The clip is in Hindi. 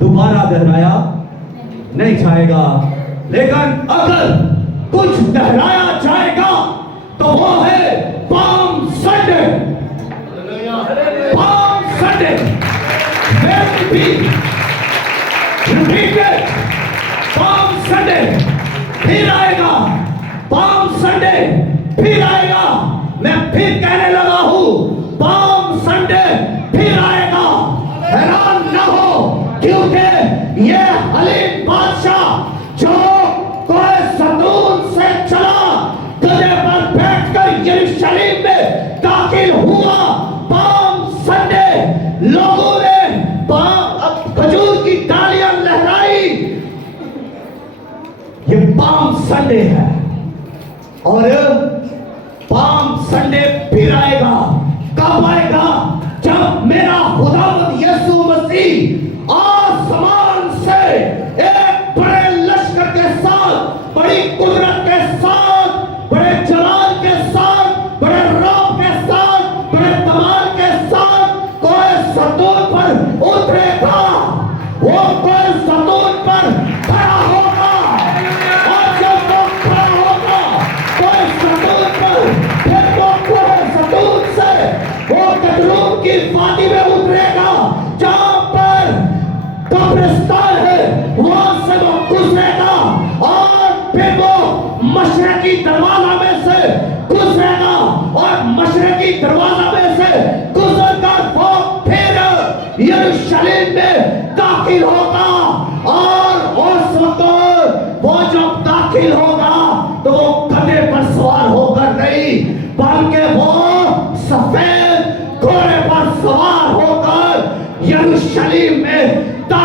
दोबारा दोहराया नहीं जाएगा। लेकिन अगर कुछ दोहराया जाएगा तो वो है palm Sunday. Palm Sunday palm Sunday फिर आएगा। पाम संडे फिर आएगा। मैं फिर कहने लगा हूं, पाम संडे फिर आएगा। हैरान न हो, क्योंकि ये हलीम बादशाह जो कोई सतून से चला, गधे पर बैठकर यरूशलेम में दाखिल हुआ। पाम संडे लोगों ने खजूर की डालियां लहराई। ये पाम संडे है और पाम संडे फिर आएगा। कब आएगा? जब मेरा खुदावंद यीशु मसीह आसमान से एक बड़े लश्कर के साथ, बड़ी कुदरत के साथ, बड़े जलाल के साथ, बड़े रौब के साथ, बड़े कमाल के साथ कोई सतून पर उतरेगा। वो कोई सतून पर खड़ा होगा और जब वो खड़ा होगा कोई सतून पर, फिर वो कोई सतून से वो कदरूम की वादी में उतरेगा, जहां पर कब्रिस्तान है, वहां से वो गुजरेगा और फिर वो मशरकी दरवाजा में से गुजरेगा और मशरकी दरवाजा में से गुजरकर वो फिर यरूशलेम में दाखिल होगा। और उस वक्त वो जब दाखिल होगा तो वो गधे पर सवार होकर नहीं, बल्कि वो सफेद घोड़े पर सवार होकर यरूशलेम में